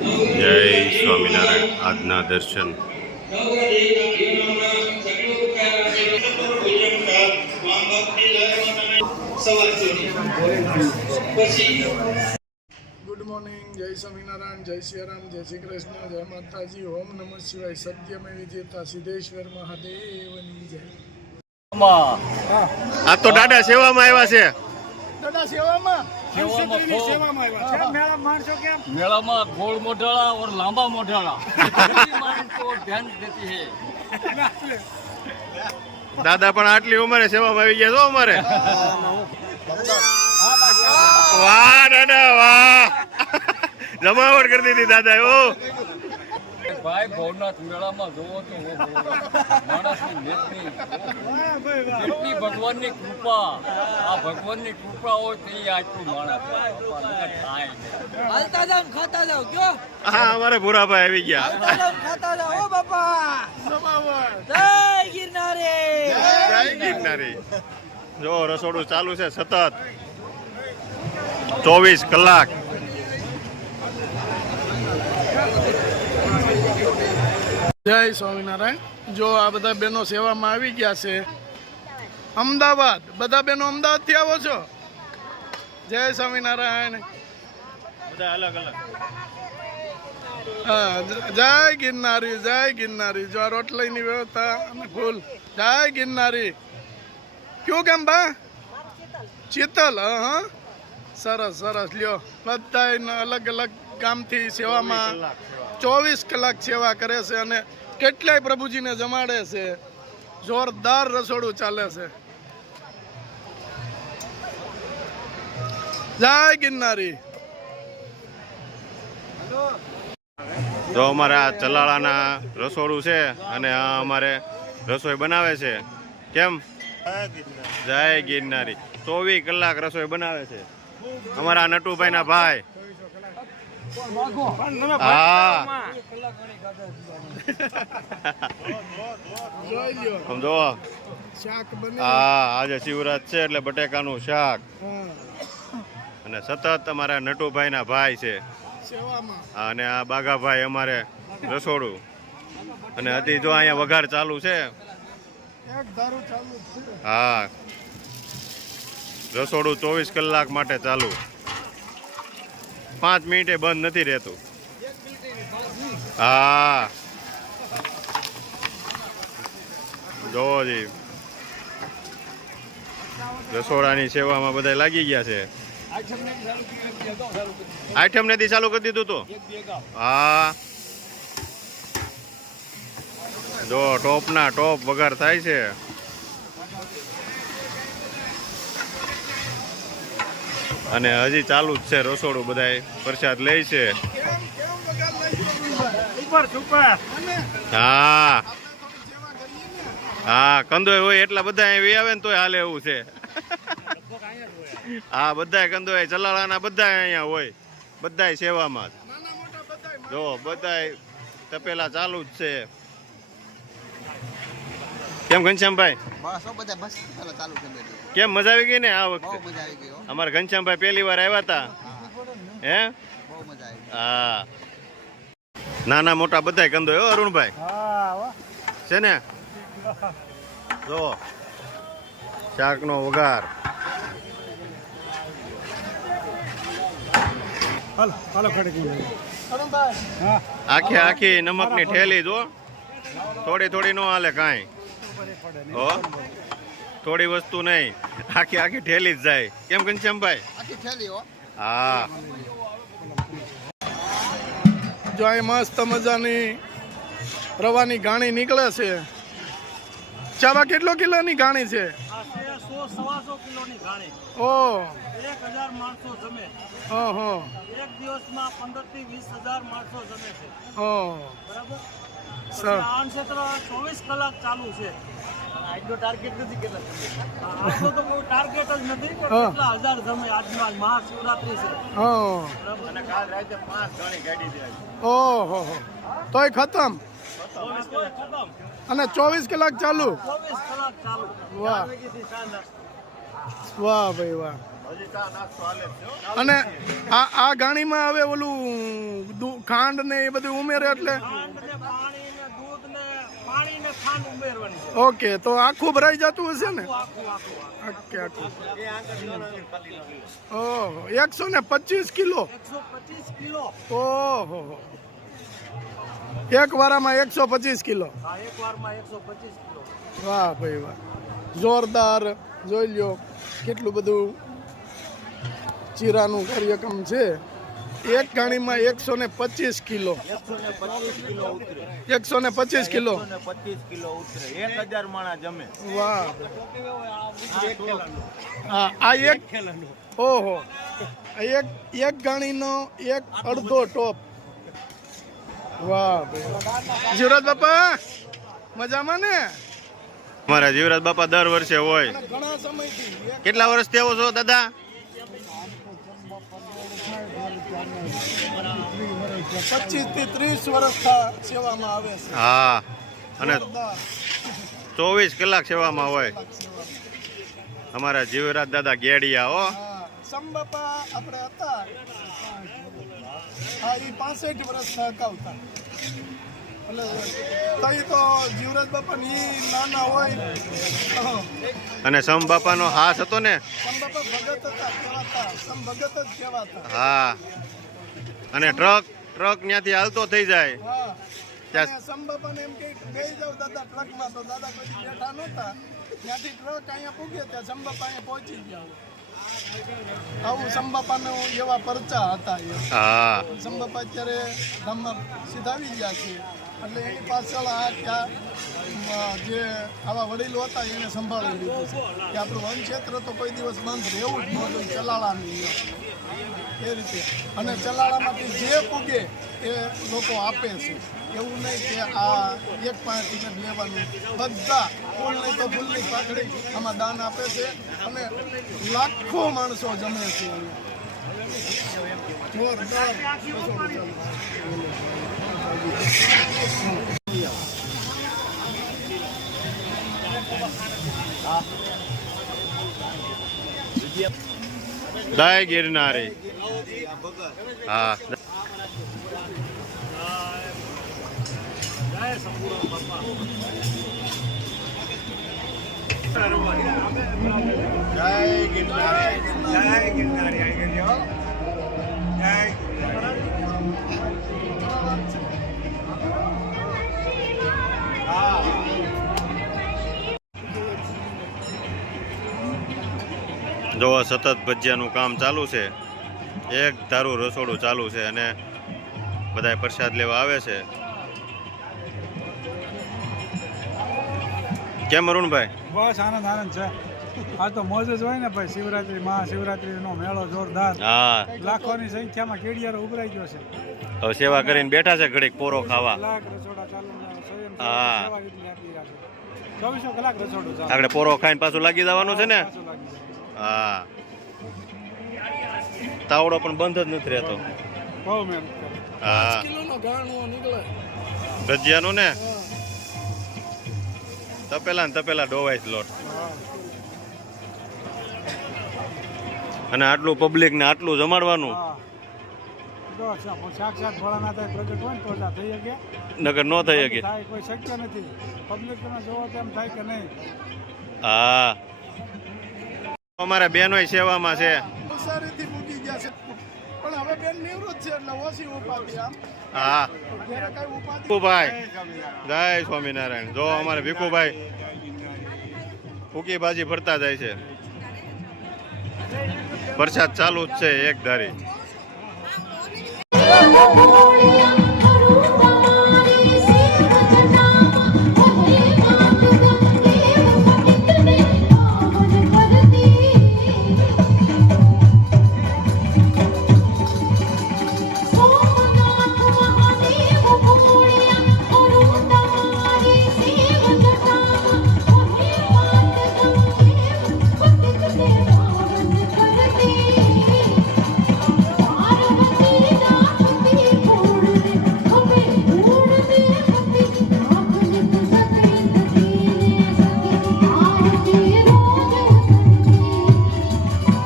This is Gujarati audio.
જય સ્વામિનારાયણ. આજના દર્શન ગુડ મોર્નિંગ. જય સ્વામિનારાયણ, જય સિયારામ, જય શ્રી કૃષ્ણ, જય માતાજી, ઓમ નમઃ શિવાય. સત્યમે વિજેતા સિદ્ધેશ્વર મહાદેવની જય. આ તો દાદા સેવામાં આવ્યા છે. દાદા સેવામાં મેળામાં ગોળ મોઢાળા और લાંબા મોઢાળા ધ્યાન દેતી હે. દાદા પણ આટલી ઉંમરે સેવામાં આવી ગયા છો અમારે. વાહ દાદા વાહ, જમાવટ કરી દીધી દાદા. ઓ ભાઈ ભવનાથ મેળામાં જોવો તો માણસની નેતની કેટલી ભગવાનની કૃપા. આ ભગવાનની કૃપા હોય તો એ આટલું માણસ થાય. હાલતા જાવ ખાતા જાવ કયો હા, અમારે ભૂરાભાઈ આવી ગયા. હાલતા જાવ ખાતા જાવ ઓ બાપા. જય ગિરનારી. જય ગિરનારી. જો રસોડું ચાલુ છે સતત 24 કલાક. જય સ્વામિનારાયણ. જો આ બધા બહેનો સેવામાં આવી ગયા છે. અમદાવાદ, બધા બહેનો અમદાવાદ થી આવો છો? જય સ્વામિનારાયણ. બધા અલગ અલગ. હા, જય ગિરનારી, જય ગિરનારી. જો આ રોટલીની વ્યવસ્થા અને ફૂલ. જય ગિરનારી. કયું કેમ બા? ચિતલ. હા, સરસ સરસ. લ્યો, બધા અલગ અલગ ગામથી સેવામાં 24 કલાક સેવા કરે છે અને કેટલાય પ્રભુજીને જમાડે છે. જોરદાર રસોડું ચાલે છે. જય ગિરનારી. તો અમારે આ ચલાળાના રસોડું છે અને આ અમારે રસોઈ બનાવે છે. કેમ? જય ગિરનારી. 24 કલાક રસોઈ બનાવે છે અમારા નટુભાઈના ભાઈ. હા, સમજો. શાક બને. હા, આજે શિવરાત છે એટલે બટેકાનું શાક. હા, અને સતત અમારા નટુભાઈના ભાઈ છે. સેવામાં. અને આ બાગાભાઈ અમારે રસોડું. અને હજી જો અહીંયા વઘાર ચાલુ છે. એક ધારું ચાલુ છે. હા, રસોડું 24 કલાક માટે ચાલુ. 5 મિનિટે બંધ નથી રહેતું. હા, જોવો જી, રસોડાની સેવામાં બધા લાગી ગયા છે. આઈટમ નથી ચાલુ કરી દીધું તો. હા, જો ટોપના ટોપ વઘાર થાય છે. અને હજી ચાલુ જ છે રસોડું. બધા પ્રસાદ લે છે. હા હા, કંદોય હોય એટલા બધા અહીં આવે ને તોય હાલે એવું છે. હા, બધા કંદોય ચલાળાના બધા અહીંયા હોય. બધા સેવામાં જો બધા તપેલા ચાલુ જ છે. કેમ ઘનશ્યામભાઈ? કેમ મજા આવી ગઈ ને આ વખતે? અમારા ઘનશ્યામભાઈ પહેલી વાર આવ્યા હતા. હે? હા, નાના મોટા બધા કંદો હો અરુણભાઈ છે ને. જો શાકનો વઘાર. આખી આખી નમકની ઠેલી જો. થોડી થોડી નો હાલે કાંઈ. હો, થોડી વસ્તુ નહીં, આખી આખી ઠેલી જ જાય. કેમ ઘનશ્યામભાઈ? હા, જો અહીં મસ્ત મજાની રવાની ઘાણી નીકળે છે. ચાવા કેટલો કિલોની ઘાણી છે? 100-125 કિલોની ઘાણી. ઓ, 1000 માણસો જમે. ઓહો, એક દિવસમાં 15 થી 20,000 માણસો જમે છે. ઓહ, બરાબર. સર. આ ક્ષેત્ર 24 કલાક ચાલુ છે. આજનો ટાર્ગેટ નથી કેટલા જમે. આજનો તો કોઈ ટાર્ગેટ જ નથી કે કેટલા હજાર જમે. આજનો આજ મહાશિવરાત્રી છે. ઓહ, બરાબર. અને કાલ રાતે 5 ઘણી ગાડી દે. ઓહો, તોય ખતમ. 24 કલાક ખતમ. અને 24 કલાક ચાલુ. 24 કલાક ચાલુ. વાહ. 4 વાગ્યાથી સાંજ. વાહ ભાઈ વાહ. હજી ચા નાસ્તો હાલે છે હો. અને આ ગાણીમાં હવે ઓલું ખાંડ ને એ બધું ઉમેરે એટલે ખાંડ ને પાણી ને દૂધ ને પાણી ને ખાંડ ઉમેરવાની છે. ઓકે, તો આખું ભરાઈ જતું હશે ને? આખું આખું આખે આખું. ઓહો, 125 કિલો. 125 કિલો. ઓહો, એક વારામાં 125 કિલો. હા, એક વારમાં 125 કિલો. વાહ ભાઈ વાહ, જોરદાર. જોઈ લ્યો કેટલું બધું ચીરાનું કાર્યક્રમ છે. એક ગાણીમાં 125 કિલો. 125 કિલો ઉતરે. 125 કિલો. 125 કિલો ઉતરે. 1000 માણા જમે. વાહ. હા, આ એક ઓહો, એક ગાણીનો એક અડધો ટોપ. વાહ ભાઈ. જીવરાજ બાપા મજામાં ને? અમારા જીવરાજ બાપા દર વર્ષે હોય. ઘણા સમયથી કેટલા વર્ષથી આવો છો દાદા? 25 થી 30 વર્ષ સેવામાં આવે છે. હા, અને 24 કલાક સેવામાં હોય અમારા જીવરાજ દાદા ગેડિયા હો. સંબાપા આપણે હતા, હા, એ 65 વર્ષ હકાવતા. એટલે તઈ તો જીવરાજ બાપા ની નાના હોય. અને સમ બાપાનો હાથ હતો ને. સંબાપા ભગત હતા, કહેવાતા સમ ભગત જ કહેવાતા. હા, અને ટ્રક ત્યાંથી હાલતો થઈ જાય. હા, ત્યાં અને સંબાપાને એમ કે બેસી જાવ દાદા ટ્રકમાં, તો દાદા કોઈ બેઠા નહોતા. ત્યાંથી ટ્રક અહીંયા પૂગ્યો, ત્યાં સંબાપા અહીંયા પહોંચી ગયા. આવું સંબાપાનો એવા પરચા હતા. હા, સંબાપા અત્યારે ધામમાં સીધા આવી ગયા છે. એટલે એની પાછળ આ ત્યાં જે આવા વડીલો હતા એને સંભાળી લીધું છે કે આપણું વન ક્ષેત્ર તો કોઈ દિવસ બંધ રહેવું જ ન જોઈએ. ચલાળાની એ રીતે, અને ચલાળામાંથી જે પૂગે એ લોકો આપે છે. એવું નહીં કે આ એક પાસેથી જ લેવાનું. બધા ફૂલ નહીં તો ફૂલની પાકડી આમાં દાન આપે છે, અને લાખો માણસો જમે છે. જોરદાર. જય ગિરનારી. હા, જય સંપૂર્ણ બાપા. જય ગિરનારી. જય ગિરનારી આવી ગયો. જય જો સતત ભજીયાનું કામ ચાલુ છે. એક ધારું રસોડું ચાલુ છે અને બધા પ્રસાદ લેવા આવે છે. કેમ અરુણભાઈ? બસ આનંદ આનંદ છે. આ તો મોજ જ હોય ને ભાઈ. શિવરાત્રી, મહાશિવરાત્રીનો મેળો જોરદાર. હા, લાખોની સંખ્યામાં કેડિયારો ઉભરાઈ ગયો છે. હવે સેવા કરીને બેઠા છે ઘડીક પોરો ખાવા. કલાક રસોડા ચાલુ ને સ્વયં હા. સેવા એટલી આપી રહ્યા છે. 24 કલાક રસોડું ચાલે. આપણે પોરો ખાઈને પાછું લાગી જવાનું છે ને. પાછું લાગી જાય. હા, તાવડો પણ બંધ જ નથી રહેતો. બહુ મહેનત કરે. હા, કિલોનો ગાણો નીકળે. ભજીયાનું ને તપેલા ને તપેલા ડોવાય છે લોટ. હા. અને આટલું પબ્લિક ને આટલું જમાડવાનું, હા. તો સાક્ષાત ભોળાનાથ પ્રગટ હોય ને તો જ આ થઈ શકે. નકર ન થઈ શકે. થાય કોઈ શક્ય નથી. પબ્લિક તમે જોવો તેમ થાય કે નહીં. હા, અમારા બહેનોય સેવામાં છે. નવસારીથી મૂકી ગયા છે, પણ હવે બેન નિવૃત્ત છે એટલે ઓછી ઉપાધિ. આમ હા, ઘેરે કઈ ઉપાધિ. ભીખુભાઈ, જય સ્વામિનારાયણ. જો અમારે ભીખુભાઈ ફૂકી ભાજી ફરતા જાય છે. પ્રસાદ ચાલુ જ છે એક ધારી.